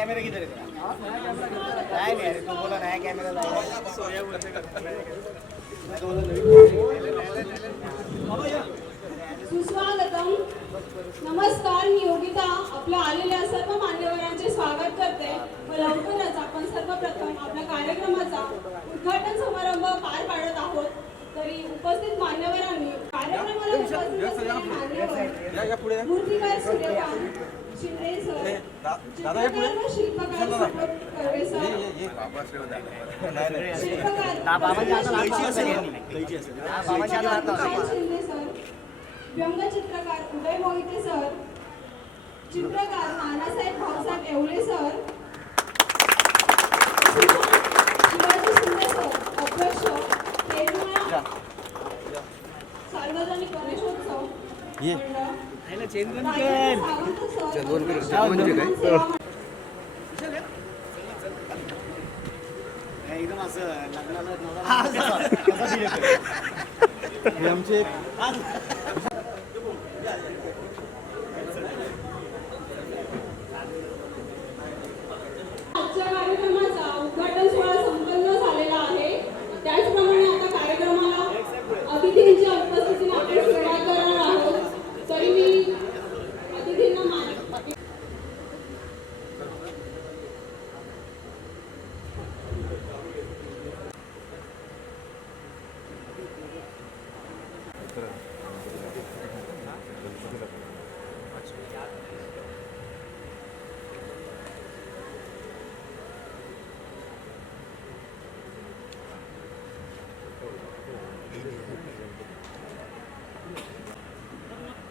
Camera किती नाही नाही अरे तू बोला नाही कॅमेरा सुस्वागतम नमस्कार मी योगिता आपल्या आलेल्या सर्व मान्यवरांचे स्वागत करते व लवकरच आपण सर्वप्रथम आपल्या कार्यक्रमाचा उद्घाटन समारंभ पार पाडत आहोत तरी उपस्थित मान्यवरांनी कार्यक्रमाला उपस्थित मान्यवर मूर्तिकार सूर्यकांत शिंदे व्यंगचित्रकार उदय मोहिते सर. चित्रकार नानासाहेब भाऊसाहेब येवले सर. शिवाजी शिंदे सर. अध्यक्ष सार्वजनिक गणेशोत्सव मंडळ. राजेंद्र सावंत सर सेवा एकदम असं लग्नाला नवरा कसा feel येतोय? हे आमचे आजच्या कार्यक्रमाचा उद्घाटन सोहळा संपन्न झालेला आहे त्याचप्रमाणे आता कार्यक्रमाला अतिथींच्या उपस्थितीने आपण सुरुवात करणार आहोत तरी मी अतिथींना मान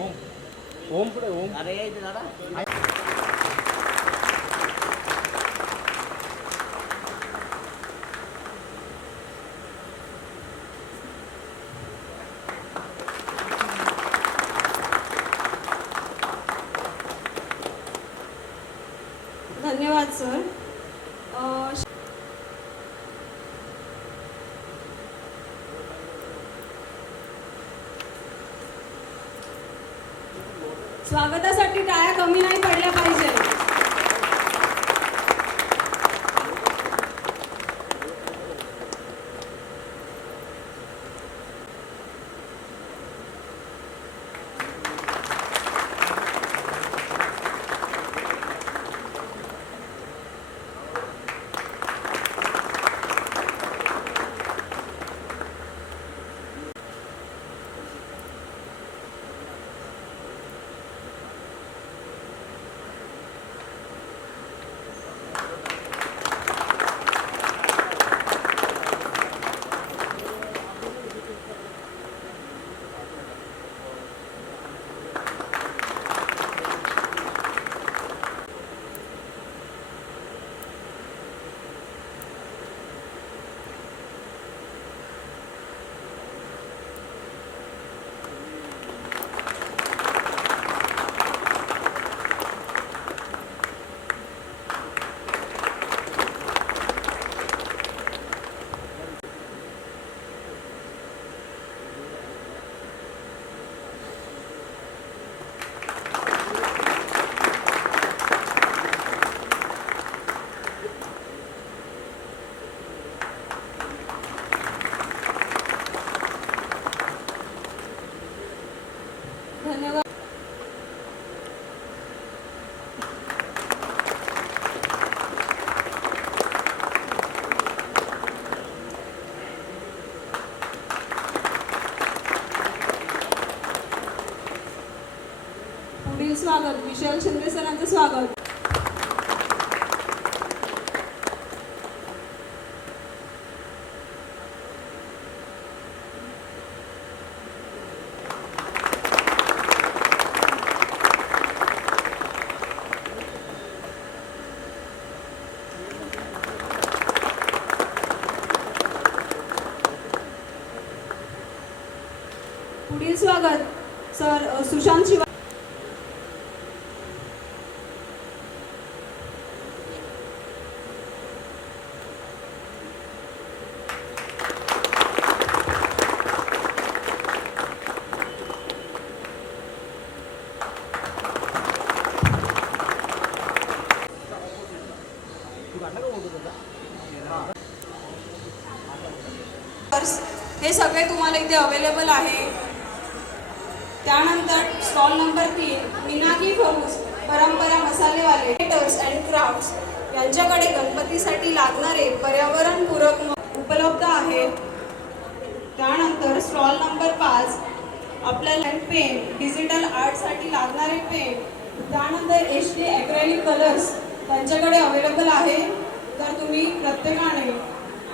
ओम. ओम गणपती समारोह अरे दादा. धन्यवाद सर स्वागतासाठी टाळ्या कमी नाही पडल्या पाहिजे धन्यवाद. पुढील स्वागत विशाल शिंदे सरांचं स्वागत. स्वागत. सर सुशांत शिवा हे सगळे तुम्हाला इथे अवेलेबल आहे. त्यानंतर स्टॉल नंबर तीन मीनाकी फरूज परंपरा मसालेवाले पेटर्स अँड क्राफ्ट्स यांच्याकडे गणपतीसाठी लागणारे पर्यावरणपूरक उपलब्ध आहेत. त्यानंतर स्टॉल नंबर पाच आपल्याला पेन डिजिटल आर्टसाठी लागणारे पेन त्यानंतर एच डी ॲक्रेलिक कलर्स त्यांच्याकडे अवेलेबल आहे. तर तुम्ही प्रत्येकाने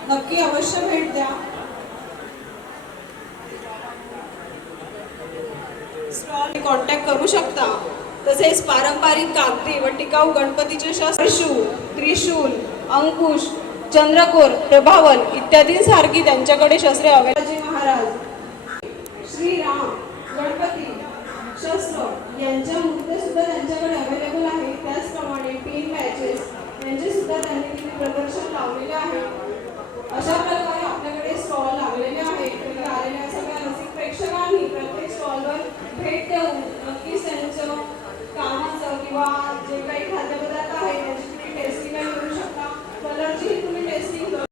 नक्की अवश्य भेट द्या. स्टॉल कॉन्टॅक्ट करू शकता. तसेच पारंपरिक कागदी व टिकाऊ गणपतीचे शस्त्रशूल त्रिशूल अंकुश चंद्रकोर प्रभावल इत्यादींसारखी त्यांच्याकडे शस्त्रे अवेलेबल महाराज